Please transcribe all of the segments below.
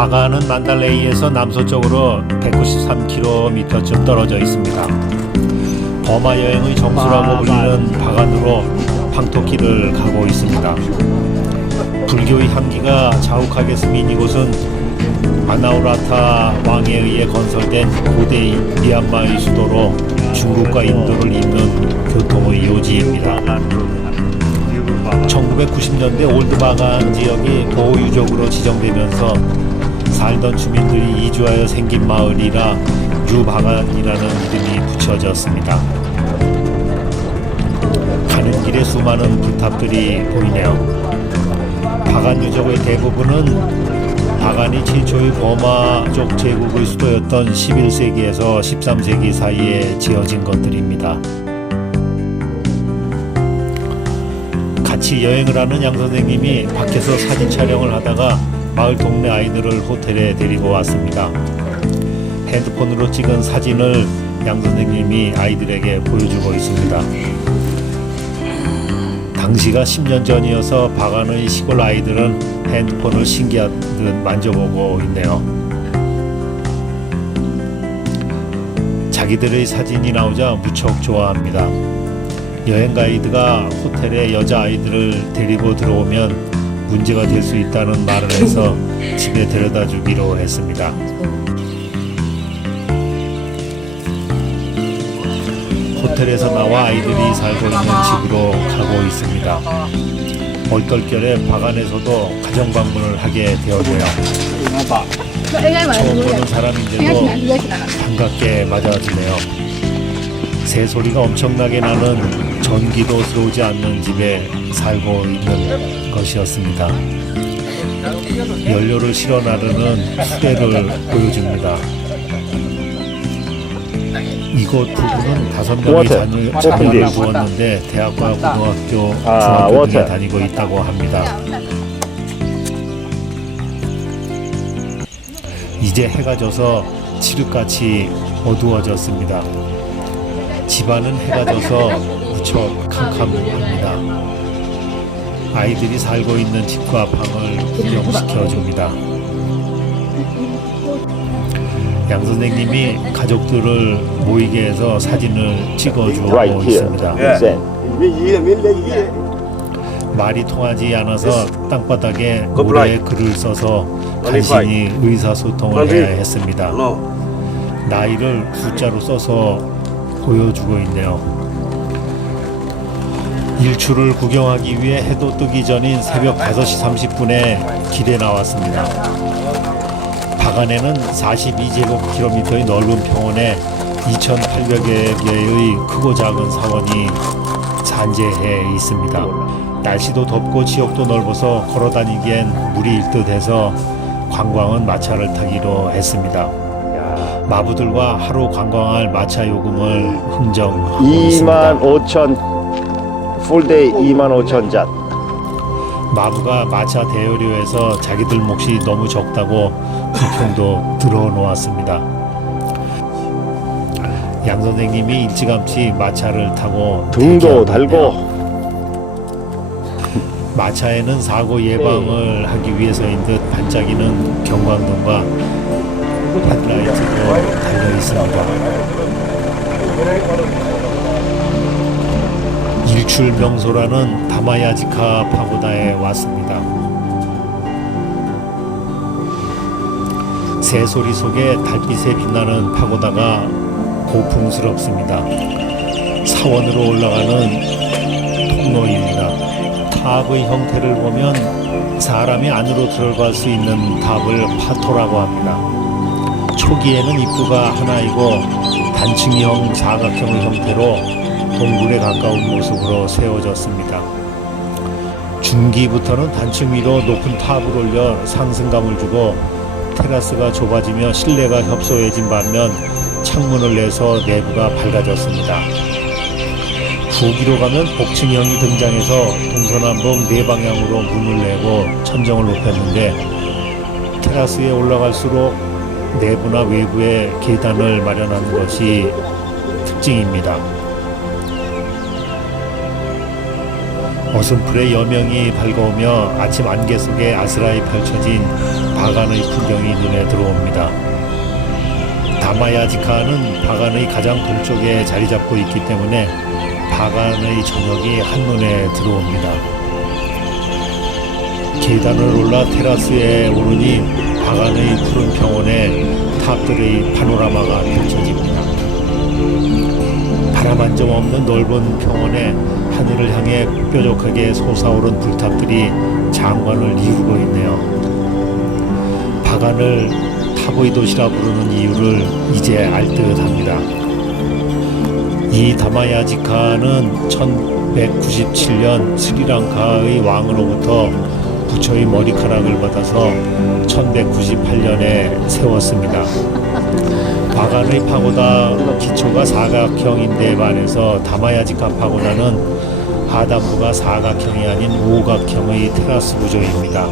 바가는 만달레이에서 남서쪽으로 193km쯤 떨어져 있습니다. 버마 여행의 정수라고 불리는 바간으로 황토길을 가고 있습니다. 불교의 향기가 자욱하게 스민 이곳은 아나우라타 왕에 의해 건설된 고대 미얀마의 수도로 중국과 인도를 잇는 교통의 요지입니다. 1990년대 올드바간 지역이 보호유적으로 지정되면서 살던 주민들이 이주하여 생긴 마을이라 뉴바간이라는 이름이 붙여졌습니다. 가는 길에 수많은 불탑들이 보이네요. 바간 유적의 대부분은 바간이 최초의 버마족 제국의 수도였던 11세기에서 13세기 사이에 지어진 것들입니다. 같이 여행을 하는 양 선생님이 밖에서 사진 촬영을 하다가 마을 동네 아이들을 호텔에 데리고 왔습니다. 핸드폰으로 찍은 사진을 양 선생님이 아이들에게 보여주고 있습니다. 당시가 10년 전이어서 바간의 시골 아이들은 핸드폰을 신기하듯 만져보고 있네요. 자기들의 사진이 나오자 무척 좋아합니다. 여행 가이드가 호텔에 여자아이들을 데리고 들어오면 문제가 될 수 있다는 말을 해서 집에 데려다 주기로 했습니다. 호텔에서 나와 아이들이 살고 있는 집으로 가고 있습니다. 얼떨결에 바간에서도 가정 방문을 하게 되었고요. 처음 보는 사람인데도 반갑게 맞아주네요. 새소리가 엄청나게 나는 전기도 들어오지 않는 집에 살고 있는 것이었습니다. 연료를 실어 나르는 수레를 보여줍니다. 이곳 부부는 5명의 자녀를 두었는데 대학과 고등학교, 중학교 등에 다니고 있다고 합니다. 이제 해가 져서 칠흑같이 어두워졌습니다. 집안은 해가 져서 무척 캄캄합니다. 아이들이 살고 있는 집과 방을 구경시켜줍니다. 양 선생님이 가족들을 모이게 해서 사진을 찍어주고 있습니다. 말이 통하지 않아서 땅바닥에 모래에 글을 써서 간신히 의사소통을 해야 했습니다. 나이를 숫자로 써서 보여주고 있네요. 일출을 구경하기 위해 해도 뜨기 전인 새벽 5시 30분에 길에 나왔습니다. 바간에는 42제곱킬로미터의 넓은 평원에 2,800여 개의 크고 작은 사원이 산재해 있습니다. 날씨도 덥고 지역도 넓어서 걸어다니기엔 무리일 듯해서 관광은 마차를 타기로 했습니다. 마부들과 하루 관광할 마차 요금을 흥정하고 있습니다. 25,000 풀데이 25,000잣. 마부가 마차 대여료에서 자기들 몫이 너무 적다고 불평도 들어놓았습니다. 양 선생님이 일찌감치 마차를 타고 등도 달고 마차에는 사고 예방을 하기 위해서인 듯 반짝이는 경광등과 헤드라이트도 달려 있습니다. 일출 명소라는 다마야지카 파고다에 왔습니다. 새소리 속에 달빛에 빛나는 파고다가 고풍스럽습니다. 사원으로 올라가는 통로입니다. 탑의 형태를 보면 사람이 안으로 들어갈 수 있는 탑을 파토라고 합니다. 초기에는 입구가 하나이고 단층형 사각형의 형태로 동굴에 가까운 모습으로 세워졌습니다. 중기부터는 단층 위로 높은 탑을 올려 상승감을 주고 테라스가 좁아지며 실내가 협소해진 반면 창문을 내서 내부가 밝아졌습니다. 후기로 가면 복층형이 등장해서 동서남북 4방향으로 문을 내고 천정을 높였는데 테라스에 올라갈수록 내부나 외부에 계단을 마련하는 것이 특징입니다. 어슴풀의 여명이 밝아오며 아침 안개 속에 아스라이 펼쳐진 바간의 풍경이 눈에 들어옵니다. 다마야지카는 바간의 가장 동쪽에 자리 잡고 있기 때문에 바간의 저녁이 한눈에 들어옵니다. 계단을 올라 테라스에 오르니 바간의 푸른 평원에 탑들의 파노라마가 펼쳐집니다. 바람 한 점 없는 넓은 평원에 하늘을 향해 뾰족하게 솟아오른 불탑들이 장관을 이루고 있네요. 바간을 타보이 도시라 부르는 이유를 이제 알 듯합니다. 이 다마야지카는 1197년 스리랑카의 왕으로부터 부처의 머리카락을 받아서 1198년에 세웠습니다. 바간의 파고다 기초가 사각형인데 반해서 다마야지카 파고다는 하단부가 사각형이 아닌 오각형의 테라스 구조입니다.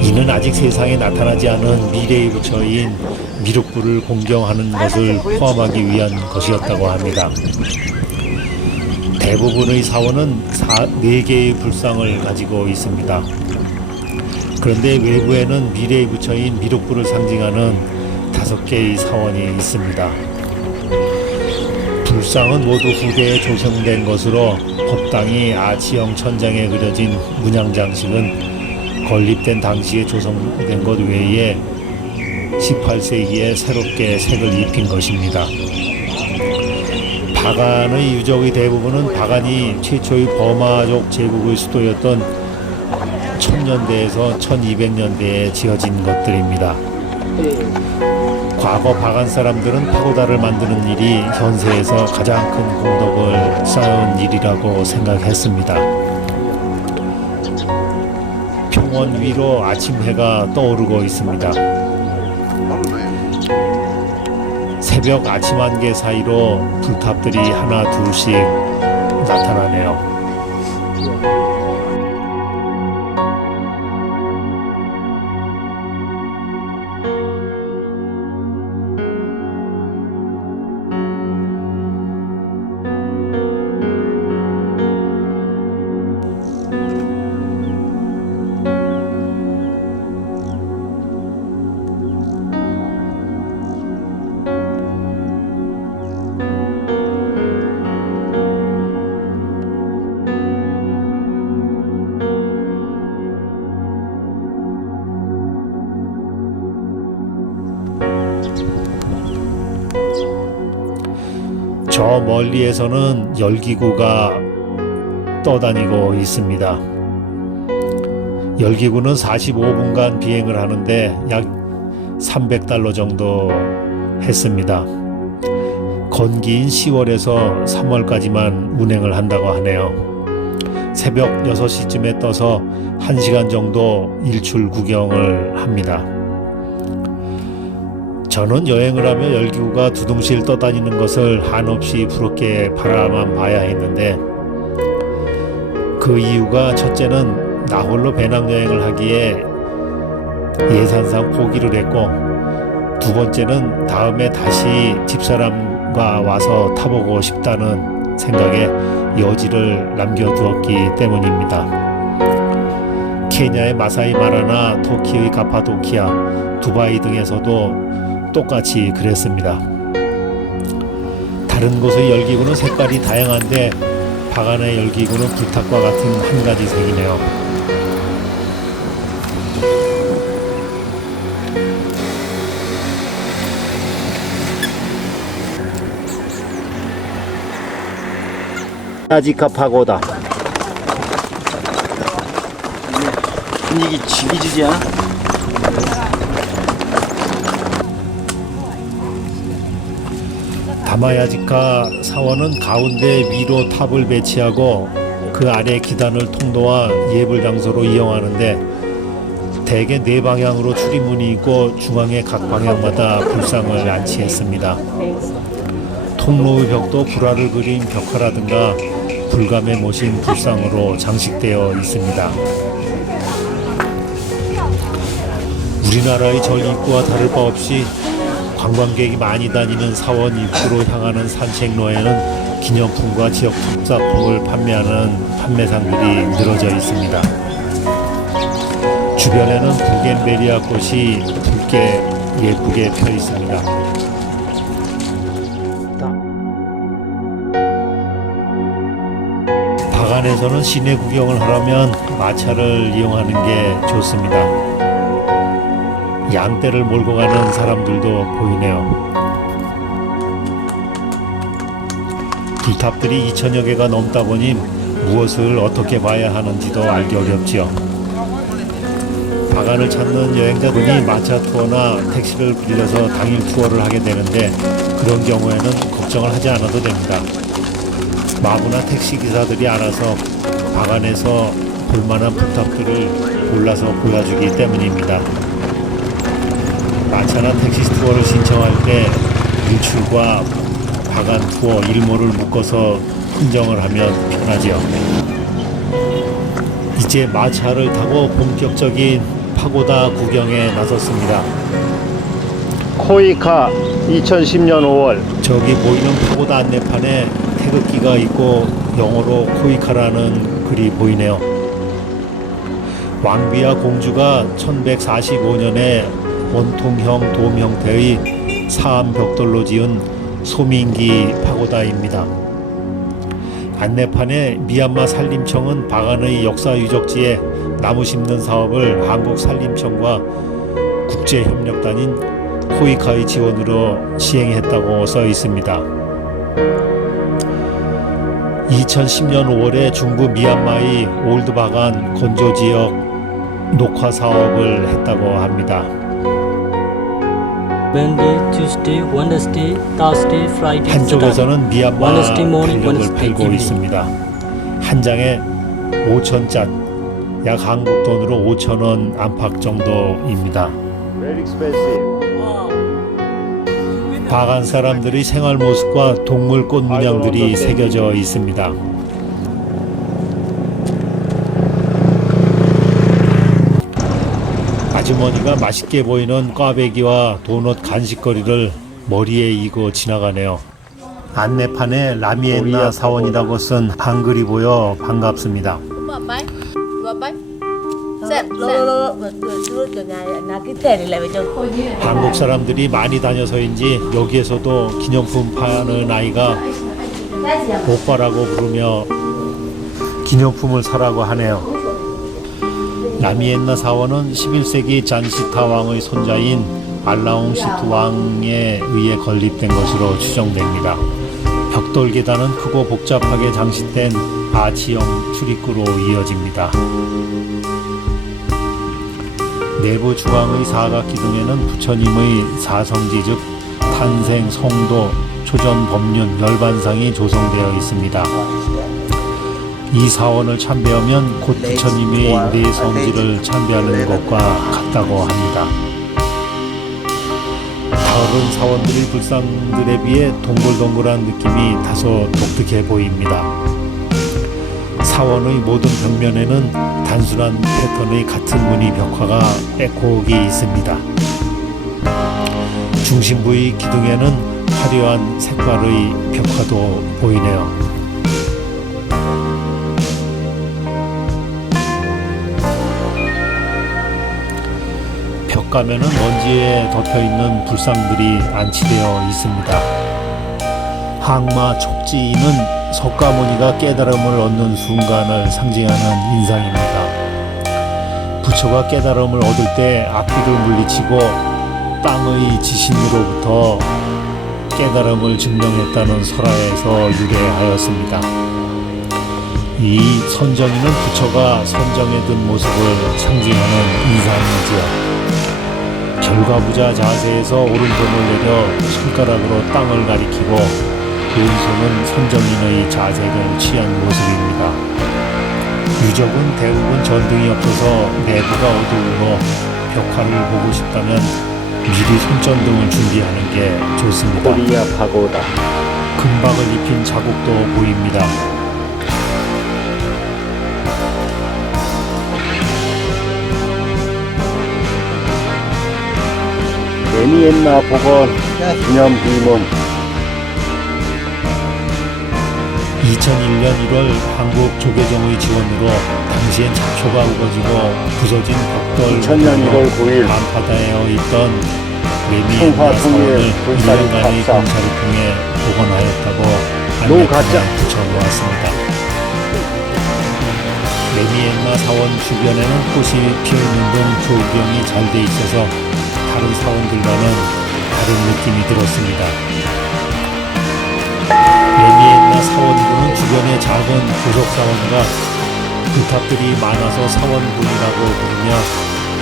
이는 아직 세상에 나타나지 않은 미래의 부처인 미륵부를 공경하는 것을 포함하기 위한 것이었다고 합니다. 대부분의 사원은 4개의 불상을 가지고 있습니다. 그런데 외부에는 미래의 부처인 미륵부를 상징하는 5개의 사원이 있습니다. 불상은 모두 후대에 조성된 것으로 법당이 아치형 천장에 그려진 문양장식은 건립된 당시에 조성된 것 외에 18세기에 새롭게 색을 입힌 것입니다. 바간의 유적의 대부분은 바간이 최초의 버마족 제국의 수도였던 1000년대에서 1200년대에 지어진 것들입니다. 과거 바간 사람들은 파고다를 만드는 일이 현세에서 가장 큰 공덕을 쌓은 일이라고 생각했습니다. 평원 위로 아침 해가 떠오르고 있습니다. 새벽 아침 안개 사이로 불탑들이 하나 둘씩 나타나네요. 저 멀리에서는 열기구가 떠다니고 있습니다. 열기구는 45분간 비행을 하는데 약 $300 정도 했습니다. 건기인 10월에서 3월까지만 운행을 한다고 하네요. 새벽 6시쯤에 떠서 1시간 정도 일출 구경을 합니다. 저는 여행을 하며 열기구가 두둥실 떠다니는 것을 한없이 부럽게 바라만 봐야 했는데 그 이유가 첫째는 나 홀로 배낭여행을 하기에 예산상 포기를 했고 두 번째는 다음에 다시 집사람과 와서 타보고 싶다는 생각에 여지를 남겨두었기 때문입니다. 케냐의 마사이 마라나 터키의 가파도키아, 두바이 등에서도 똑같이 그랬습니다. 다른 곳의 열기구는 색깔이 다양한데 바간의 열기구는 불탑과 같은 한 가지 색이네요. 야지카 파고다. 분위기 죽이지 않아? 다마야지카 사원은 가운데 위로 탑을 배치하고 그 아래 기단을 통로와 예불 장소로 이용하는데 대개 4방향으로 출입문이 있고 중앙에 각 방향마다 불상을 안치했습니다. 통로의 벽도 불화를 그린 벽화라든가 불감에 모신 불상으로 장식되어 있습니다. 우리나라의 절 입구와 다를 바 없이 관광객이 많이 다니는 사원 입구로 향하는 산책로에는 기념품과 지역 특산품을 판매하는 판매상들이 늘어져 있습니다. 주변에는 부겐베리아 꽃이 붉게 예쁘게 펴 있습니다. 바간에서는 시내 구경을 하려면 마차를 이용하는 게 좋습니다. 양떼를 몰고 가는 사람들도 보이네요. 불탑들이 2000여 개가 넘다 보니 무엇을 어떻게 봐야 하는지도 알기 어렵지요. 바간을 찾는 여행자분이 마차 투어나 택시를 빌려서 당일 투어를 하게 되는데 그런 경우에는 걱정을 하지 않아도 됩니다. 마부나 택시 기사들이 알아서 바간에서 볼만한 불탑들을 골라서 보여주기 때문입니다. 마차나 택시 투어를 신청할 때 일출과 바간 투어 일몰을 묶어서 흥정을 하면 편하지요. 이제 마차를 타고 본격적인 파고다 구경에 나섰습니다. 코이카 2010년 5월. 저기 보이는 파고다 안내판에 태극기가 있고 영어로 코이카라는 글이 보이네요. 왕비와 공주가 1145년에 원통형 돔 형태의 사암 벽돌로 지은 소민기 파고다입니다. 안내판에 미얀마 산림청은 바간의 역사 유적지에 나무 심는 사업을 한국 산림청과 국제협력단인 코이카의 지원으로 시행했다고 써 있습니다. 2010년 5월에 중부 미얀마의 올드 바간 건조 지역 녹화 사업을 했다고 합니다. Monday, Tuesday, Wednesday, Thursday, Friday, 한쪽에서는 미얀마 Wednesday morning, 달력을 Wednesday 팔고 evening. 있습니다. 한 장에 5,000짠, 약 한국 돈으로 5,000원 안팎 정도입니다. Very expensive. 바간 사람들의 생활 모습과 동물 꽃 문양들이 새겨져 있습니다. 아주머니가 맛있게 보이는 꽈배기와 도넛 간식거리를 머리에 이고 지나가네요. 안내판에 라미엔나 사원이라고 쓴 한글이 보여 반갑습니다. 한국 사람들이 많이 다녀서인지 여기에서도 기념품 파는 아이가 오빠라고 부르며 기념품을 사라고 하네요. 라미엔나 사원은 11세기 잔시타 왕의 손자인 알라옹 시트 왕에 의해 건립된 것으로 추정됩니다. 벽돌 계단은 크고 복잡하게 장식된 아치형 출입구로 이어집니다. 내부 중앙의 사각 기둥에는 부처님의 사성지 즉 탄생, 성도, 초전, 법륜, 열반상이 조성되어 있습니다. 이 사원을 참배하면 곧 부처님의 네 성지를 참배하는 것과 같다고 합니다. 다른 사원들의 불상들에 비해 동글동글한 느낌이 다소 독특해 보입니다. 사원의 모든 벽면에는 단순한 패턴의 같은 무늬 벽화가 빼곡히 있습니다. 중심부의 기둥에는 화려한 색깔의 벽화도 보이네요. 벽가면은 먼지에 덮여있는 불상들이 안치되어 있습니다. 항마 촉지는 석가모니가 깨달음을 얻는 순간을 상징하는 인상입니다. 부처가 깨달음을 얻을 때 악기를 물리치고 땅의 지신으로부터 깨달음을 증명했다는 설화에서 유래하였습니다. 이 선정이는 부처가 선정에 든 모습을 상징하는 인상이지요. 결과부자 자세에서 오른손을 내려 손가락으로 땅을 가리키고 왼손은 선정인의 자세를 취한 모습입니다. 유적은 대부분 전등이 없어서 내부가 어두우므로 벽화를 보고 싶다면 미리 손전등을 준비하는 게 좋습니다. 코리아 파고다. 금박을 입힌 자국도 보입니다. 라미엔나 복원 기념 비문. 2001년 1월 한국 조계종의 지원으로 당시엔 잡초가 우거지고 부서진 벽돌 2000년 1월 9일 밤바다에 있던 레미엔나 청화통일 사원을 불사리 1년간의 답사. 공사를 통해 복원하였다고 노 안내판에 가짜. 붙여놓았습니다. 레미엔나 사원 주변에는 꽃이 피어있는 등 조경이 잘 돼 있어서 다른 사원들과는 다른 느낌이 들었습니다. 레미엔나 사원군은 주변의 작은 부속 사원과 부탑들이 많아서 사원군이라고 부르며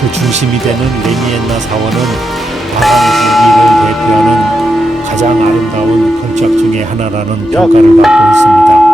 그 중심이 되는 레미엔나 사원은 바람기기를 대표하는 가장 아름다운 걸작 중의 하나라는 평가를 받고 있습니다.